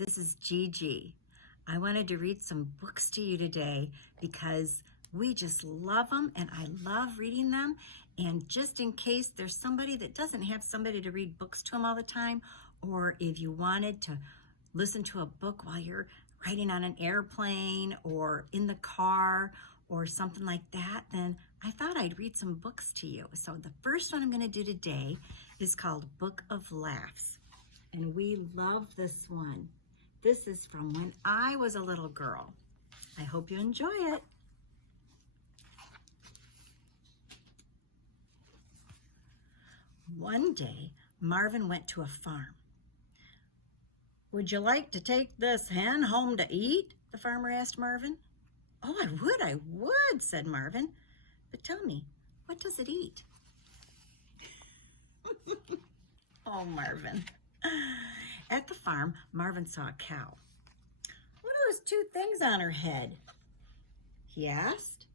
this is Gigi. I wanted to read some books to you today because we just love them and I love reading them. And just in case there's somebody that doesn't have somebody to read books to them all the time, or if you wanted to listen to a book while you're riding on an airplane or in the car or something like that, then I thought I'd read some books to you. So the first one I'm going to do today is called Book of Laughs. And we love this one. This is from when I was a little girl. I hope you enjoy it. One day, Marvin went to a farm. "Would you like to take this hen home to eat?" the farmer asked Marvin. "Oh, I would," said Marvin. "But tell me, what does it eat?" Oh, Marvin. At the farm, Marvin saw a cow. "What are those two things on her head?" he asked.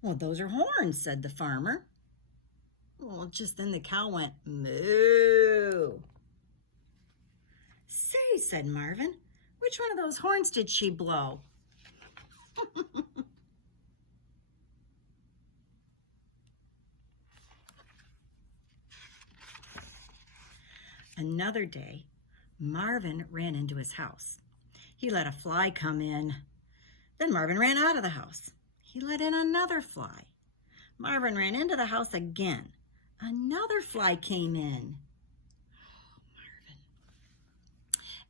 "Well, those are horns," said the farmer. Well, just then the cow went moo. "Say," said Marvin, "which one of those horns did she blow?" Another day, Marvin ran into his house. He let a fly come in. Then Marvin ran out of the house. He let in another fly. Marvin ran into the house again. Another fly came in. Oh, Marvin.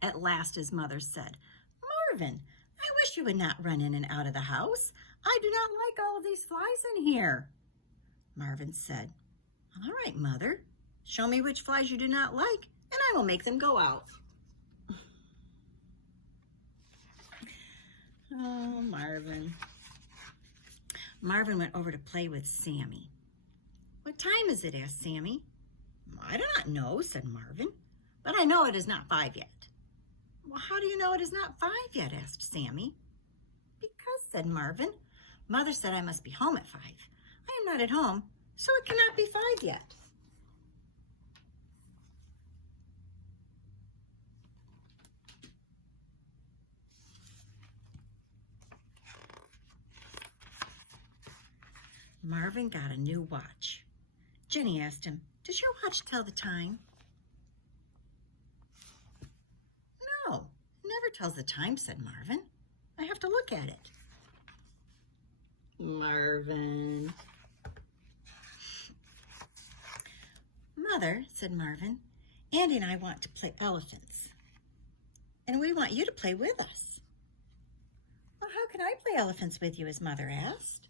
At last his mother said, "Marvin, I wish you would not run in and out of the house. I do not like all of these flies in here." Marvin said, "All right, Mother. Show me which flies you do not like, and I will make them go out." Oh, Marvin. Marvin went over to play with Sammy. "What time is it?" asked Sammy. "I do not know," said Marvin, "but I know it is not 5 yet." "Well, how do you know it is not 5 yet?" asked Sammy. "Because," said Marvin, "Mother said I must be home at 5. I am not at home, so it cannot be 5 yet." Marvin got a new watch. Jenny asked him, "Does your watch tell the time?" "No, it never tells the time," said Marvin. "I have to look at it." Marvin. "Mother," said Marvin, "Andy and I want to play elephants, and we want you to play with us." "Well, how can I play elephants with you?" his mother asked.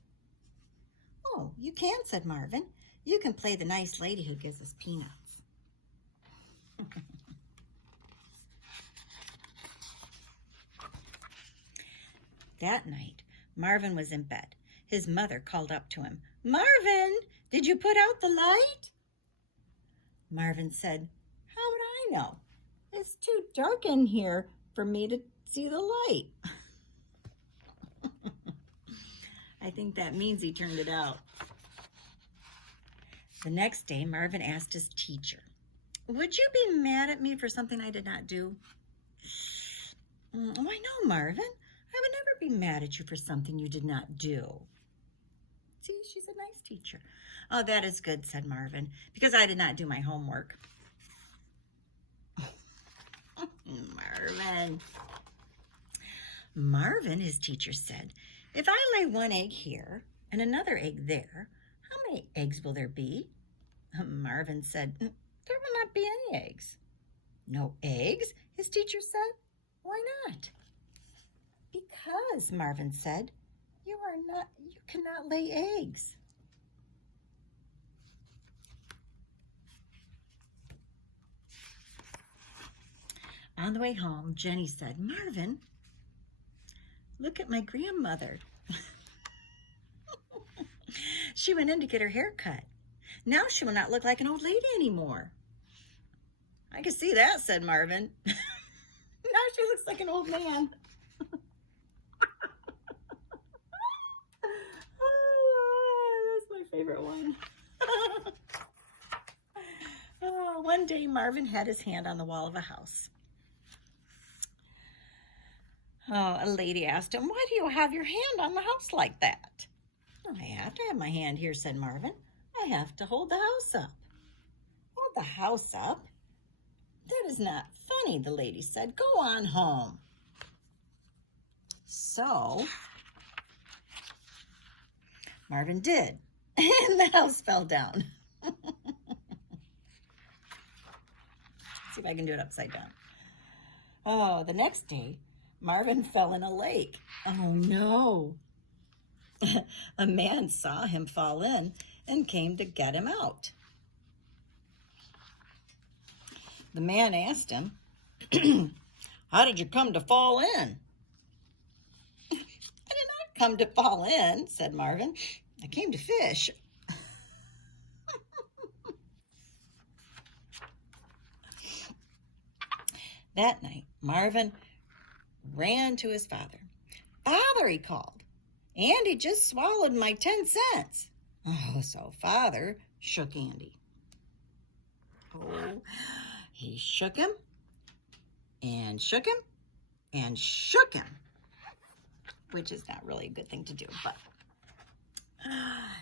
"Oh, you can," said Marvin. "You can play the nice lady who gives us peanuts." That night, Marvin was in bed. His mother called up to him, "Marvin, did you put out the light?" Marvin said, "How would I know? It's too dark in here for me to see the light." I think that means he turned it out. The next day, Marvin asked his teacher, "Would you be mad at me for something I did not do?" "Why, no, Marvin. I would never be mad at you for something you did not do." See, she's a nice teacher. "Oh, that is good," said Marvin, "because I did not do my homework." Marvin, his teacher said, "If I lay one egg here and another egg there, how many eggs will there be?" Marvin said, "There will not be any eggs." "No eggs?" his teacher said. "Why not?" "Because," Marvin said, you cannot lay eggs." On the way home, Jenny said, "Marvin, look at my grandmother." She went in to get her hair cut. Now she will not look like an old lady anymore. "I can see that," said Marvin. Now she looks like an old man. Oh, that's my favorite one. One day, Marvin had his hand on the wall of a house. A lady asked him, "Why do you have your hand on the house like that?" "I have to have my hand here," said Marvin. "I have to hold the house up." "Hold the house up? That is not funny," the lady said. "Go on home." So Marvin did, and the house fell down. See if I can do it upside down. Oh, the next day, Marvin fell in a lake. Oh, no. A man saw him fall in and came to get him out. The man asked him, "How did you come to fall in?" "I did not come to fall in," said Marvin. "I came to fish." That night, Marvin ran to his father. "Father," he called, "Andy just swallowed my 10 cents. Oh, so Father shook Andy. Oh, he shook him and shook him and shook him, which is not really a good thing to do, but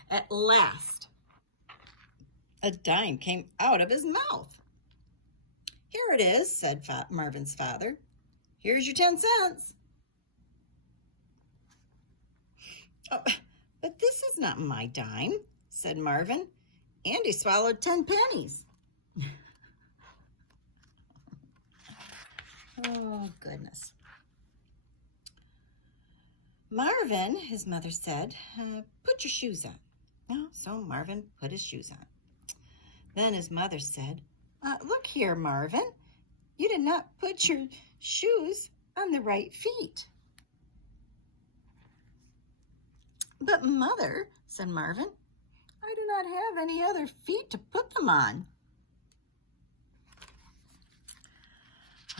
at last, a dime came out of his mouth. "Here it is," said Marvin's father. "Here's your 10 cents. "Oh, but this is not my dime," said Marvin. "Andy swallowed 10 pennies. Oh, goodness. "Marvin," his mother said, "put your shoes on." Oh, so Marvin put his shoes on. Then his mother said, "Look here, Marvin, you did not put your shoes on the right feet." "But Mother," said Marvin, "I do not have any other feet to put them on."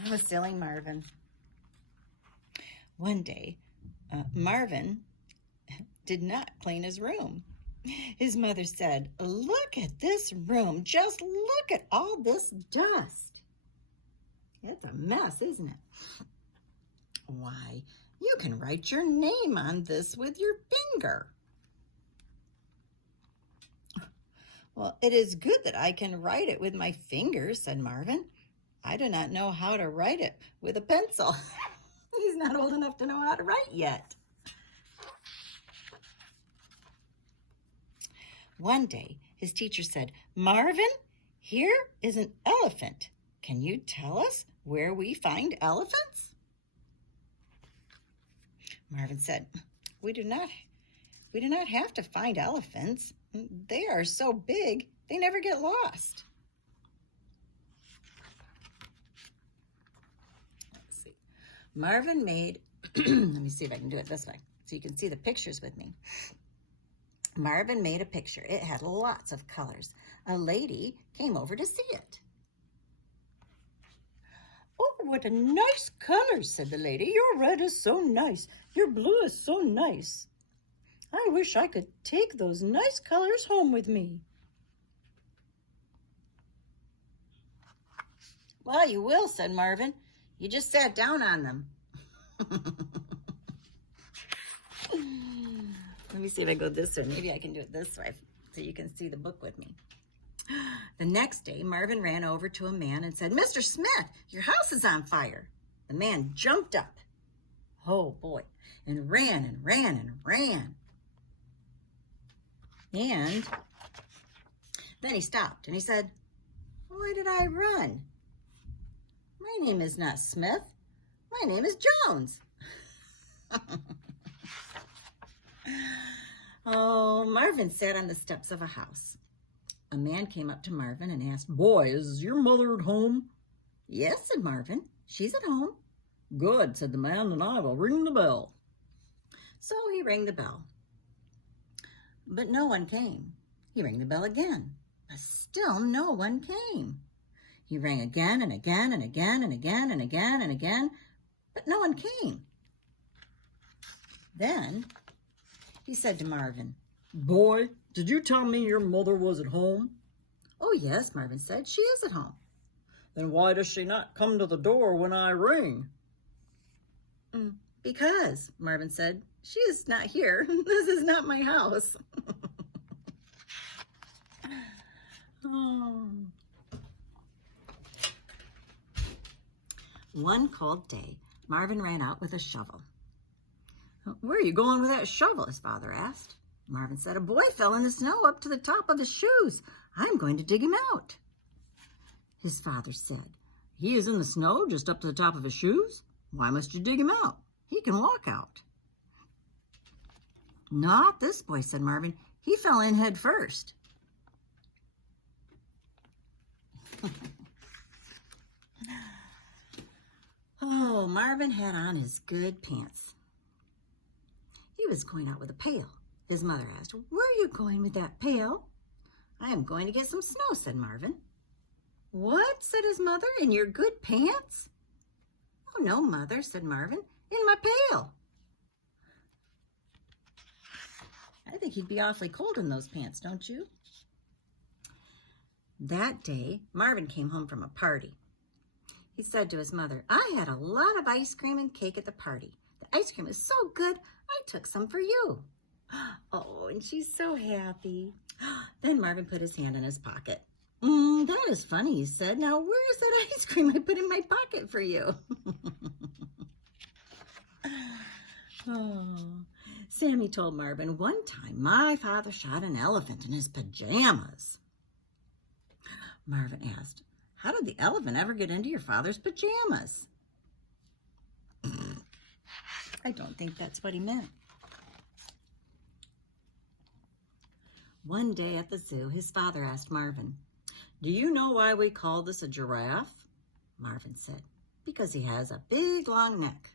Oh, silly Marvin. One day, Marvin did not clean his room. His mother said, "Look at this room. Just look at all this dust." It's a mess, isn't it? "Why, you can write your name on this with your finger." "Well, it is good that I can write it with my fingers," said Marvin. "I do not know how to write it with a pencil." He's not old enough to know how to write yet. One day, his teacher said, "Marvin, here is an elephant. Can you tell us where we find elephants?" Marvin said, we do not have to find elephants. They are so big, they never get lost." Let's see. Marvin made, let me see if I can do it this way so you can see the pictures with me. Marvin made a picture. It had lots of colors. A lady came over to see it. "Oh, what a nice color," said the lady. "Your red is so nice. Your blue is so nice. I wish I could take those nice colors home with me." "Well, you will," said Marvin. "You just sat down on them." Let me see if I go this way. Maybe I can do it this way so you can see the book with me. The next day, Marvin ran over to a man and said, "Mr. Smith, your house is on fire." The man jumped up, oh boy, and ran and ran and ran. And then he stopped and he said, "Why did I run? My name is not Smith. My name is Jones." Oh, Marvin sat on the steps of a house. A man came up to Marvin and asked, "Boy, is your mother at home?" "Yes," said Marvin. "She's at home." "Good," said the man, "and I will ring the bell." So he rang the bell, but no one came. He rang the bell again, but still no one came. He rang again and again and again and again and again and again, but no one came. Then he said to Marvin, "Boy, did you tell me your mother was at home?" "Oh, yes," Marvin said, "she is at home." "Then why does she not come to the door when I ring?" Because, Marvin said, she is not here. This is not my house. Oh. One cold day, Marvin ran out with a shovel. Where are you going with that shovel? His father asked. Marvin said, a boy fell in the snow up to the top of his shoes. I'm going to dig him out. His father said, he is in the snow just up to the top of his shoes? Why must you dig him out? He can walk out. Not this boy, said Marvin. He fell in head first. Oh, Marvin had on his good pants. He was going out with a pail. His mother asked, where are you going with that pail? I am going to get some snow, said Marvin. What? Said his mother, in your good pants? Oh, no, Mother, said Marvin, in my pail. I think he'd be awfully cold in those pants, don't you? That day, Marvin came home from a party. He said to his mother, I had a lot of ice cream and cake at the party. The ice cream is so good, I took some for you. Oh, and she's so happy. Then Marvin put his hand in his pocket. That is funny, he said. Now, where is that ice cream I put in my pocket for you? Oh, Sammy told Marvin, one time my father shot an elephant in his pajamas. Marvin asked, how did the elephant ever get into your father's pajamas? I don't think that's what he meant. One day at the zoo, his father asked Marvin, do you know why we call this a giraffe? Marvin said, because he has a big, long neck.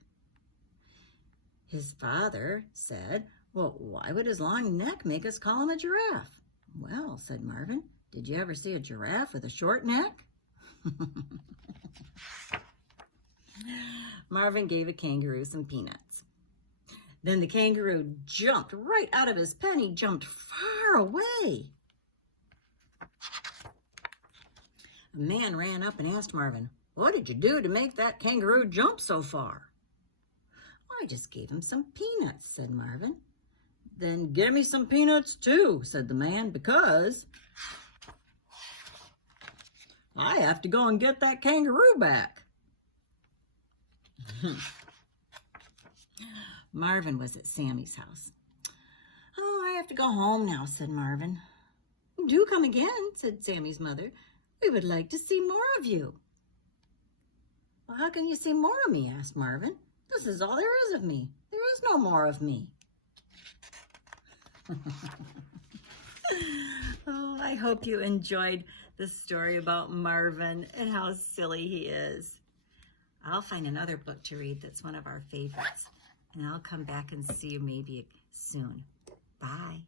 His father said, well, why would his long neck make us call him a giraffe? Well, said Marvin, did you ever see a giraffe with a short neck? Marvin gave a kangaroo some peanuts. Then the kangaroo jumped right out of his pen. He jumped far away. A man ran up and asked Marvin, what did you do to make that kangaroo jump so far? I just gave him some peanuts, said Marvin. Then give me some peanuts too, said the man, because I have to go and get that kangaroo back. Marvin was at Sammy's house. Oh, I have to go home now, said Marvin. Do come again, said Sammy's mother. We would like to see more of you. Well, how can you see more of me? Asked Marvin. This is all there is of me. There is no more of me. Oh, I hope you enjoyed the story about Marvin and how silly he is. I'll find another book to read that's one of our favorites, and I'll come back and see you maybe soon. Bye.